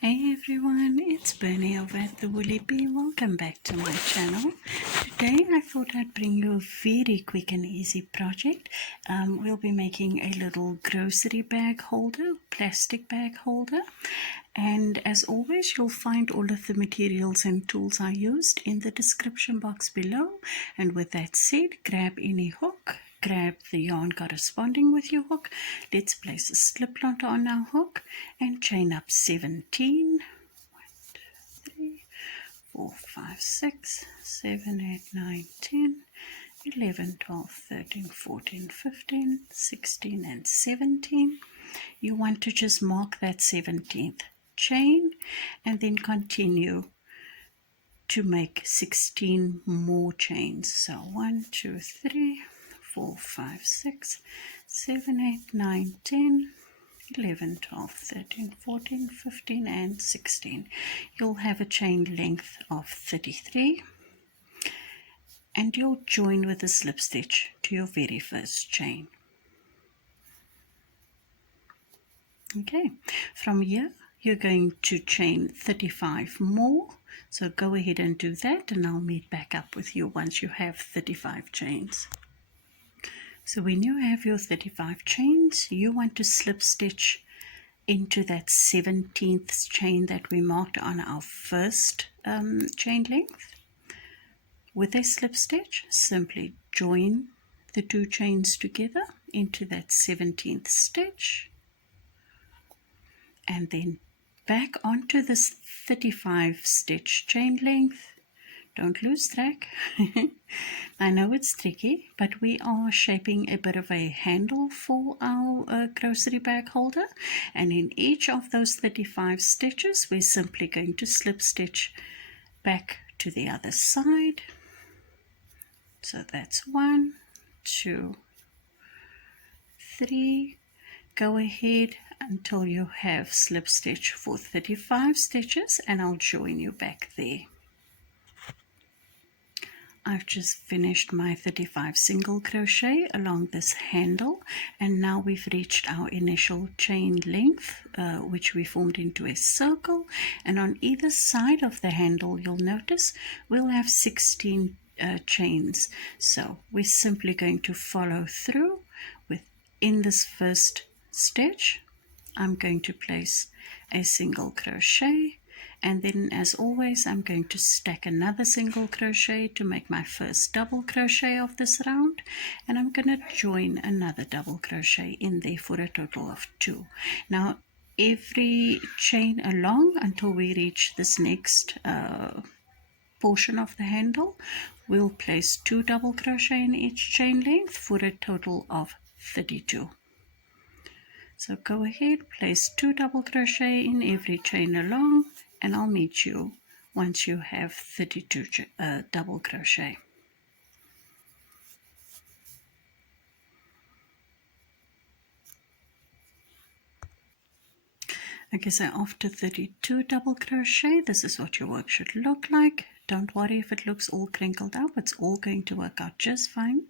Hey everyone, it's Bernie over at the Woolly Bee. Welcome back to my channel. Today I thought I'd bring you a very quick and easy project. We'll be making a little grocery bag holder, plastic bag holder. And as always, you'll find all of the materials and tools I used in the description box below. And with that said, grab any hook. Grab the yarn corresponding with your hook. Let's place a slip knot on our hook and chain up 17. 1, 2, 3, 4, 5, 6, 7, 8, 9, 10, 11, 12, 13, 14, 15, 16 and 17. You want to just mark that 17th chain and then continue to make 16 more chains. So 1, 2, 3, 4, 5, 6, 7, 8, 9, 10, 11, 12, 13, 14, 15 and 16. You'll have a chain length of 33 and you'll join with a slip stitch to your very first chain. Okay, from here you're going to chain 35 more, so go ahead and do that and I'll meet back up with you once you have 35 chains. So when you have your 35 chains, you want to slip stitch into that 17th chain that we marked on our first chain length. With a slip stitch, simply join the two chains together into that 17th stitch and then back onto this 35 stitch chain length. Don't lose track. I know it's tricky, but we are shaping a bit of a handle for our grocery bag holder, and in each of those 35 stitches we're simply going to slip stitch back to the other side. So that's 1, 2, 3. Go ahead until you have slip stitch for 35 stitches and I'll join you back there. I've just finished my 35 single crochet along this handle, and now we've reached our initial chain length, which we formed into a circle, and on either side of the handle you'll notice we'll have 16 chains. So we're simply going to follow through within this first stitch. I'm going to place a single crochet, and then as always I'm going to stack another single crochet to make my first double crochet of this round, and I'm going to join another double crochet in there for a total of 2. Now every chain along until we reach this next portion of the handle, we'll place 2 double crochet in each chain length for a total of 32. So go ahead, place 2 double crochet in every chain along, and I'll meet you once you have 32 double crochet. Okay, so after 32 double crochet, this is what your work should look like. Don't worry if it looks all crinkled up, it's all going to work out just fine.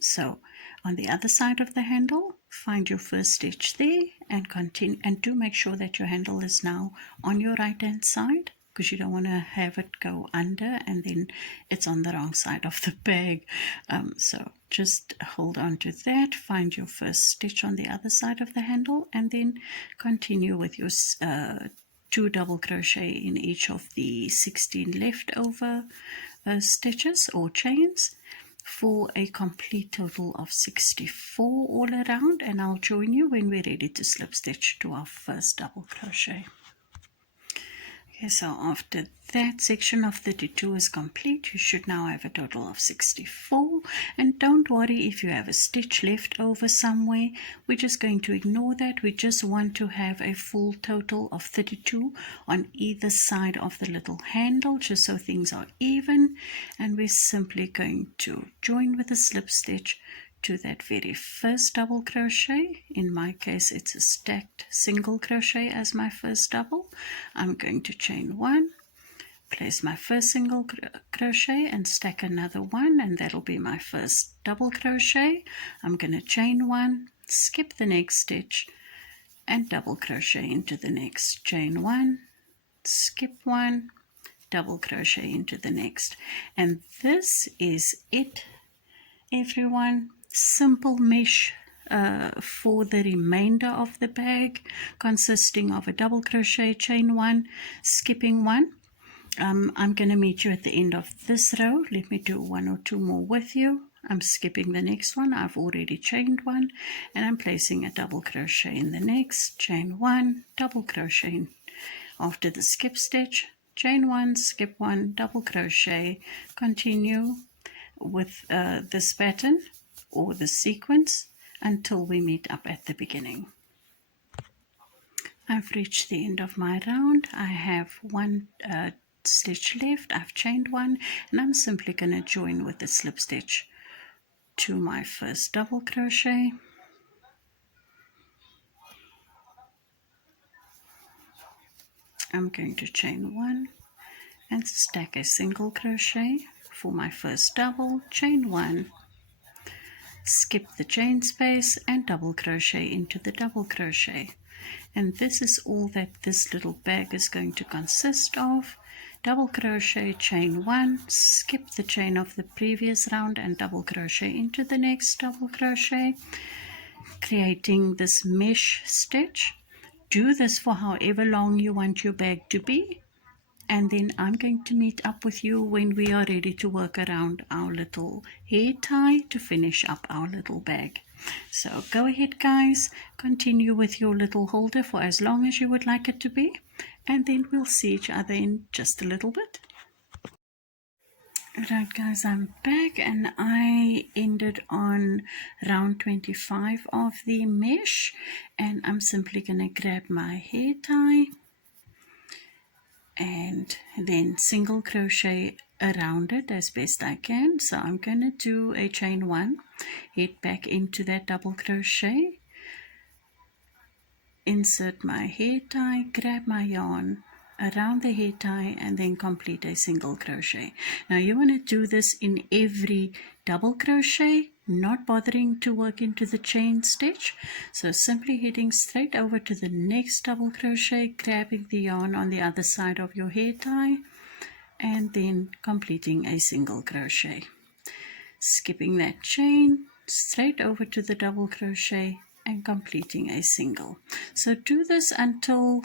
So on the other side of the handle, find your first stitch there and continue, and do make sure that your handle is now on your right hand side, because you don't want to have it go under and then it's on the wrong side of the bag. So just hold on to that, find your first stitch on the other side of the handle, and then continue with your 2 double crochet in each of the 16 leftover stitches or chains for a complete total of 64 all around, and I'll join you when we're ready to slip stitch to our first double crochet. Okay, so after that section of 32 is complete, you should now have a total of 64, and don't worry if you have a stitch left over somewhere. We're just going to ignore that. We just want to have a full total of 32 on either side of the little handle, just so things are even, and we're simply going to join with a slip stitch to that very first double crochet. In my case it's a stacked single crochet as my first double. I'm going to chain 1, place my first single crochet and stack another 1, and that'll be my first double crochet. I'm going to chain 1, skip the next stitch, and double crochet into the next. Chain 1, skip 1, double crochet into the next. And this is it, everyone. Simple mesh for the remainder of the bag, consisting of a double crochet, chain 1, skipping 1. I'm going to meet you at the end of this row. Let me do 1 or 2 more with you. I'm skipping the next one. I've already chained 1, and I'm placing a double crochet in the next. Chain 1, double crochet after the skip stitch, chain 1, skip 1, double crochet. Continue with this pattern or the sequence until we meet up at the beginning. I've reached the end of my round. I have 1 stitch left. I've chained 1, and I'm simply going to join with the slip stitch to my first double crochet. I'm going to chain 1 and stack a single crochet for my first double, chain 1, skip the chain space and double crochet into the double crochet. And this is all that this little bag is going to consist of. Double crochet, chain 1, skip the chain of the previous round and double crochet into the next double crochet, creating this mesh stitch. Do this for however long you want your bag to be, and then I'm going to meet up with you when we are ready to work around our little hair tie to finish up our little bag. So go ahead guys, continue with your little holder for as long as you would like it to be, and then we'll see each other in just a little bit. Alright guys, I'm back, and I ended on round 25 of the mesh, and I'm simply going to grab my hair tie and then single crochet around it as best I can. So I'm going to do a chain 1, head back into that double crochet, insert my hair tie, grab my yarn around the hair tie, and then complete a single crochet. Now you want to do this in every double crochet, not bothering to work into the chain stitch. So simply heading straight over to the next double crochet, grabbing the yarn on the other side of your hair tie, and then completing a single crochet, skipping that chain, straight over to the double crochet and completing a single. So do this until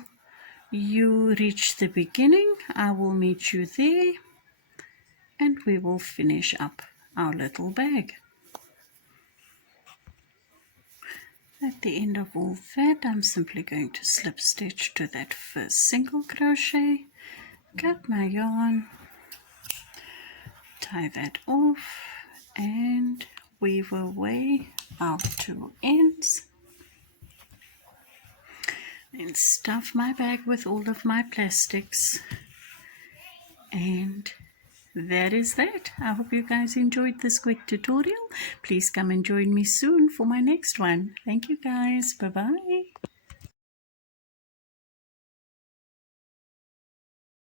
you reach the beginning. I will meet you there, and we will finish up our little bag. At the end of all that, I'm simply going to slip stitch to that first single crochet, cut my yarn, tie that off, and weave away our 2 ends. Then stuff my bag with all of my plastics, and that is that. I hope you guys enjoyed this quick tutorial. Please come and join me soon for my next one. Thank you guys. Bye bye.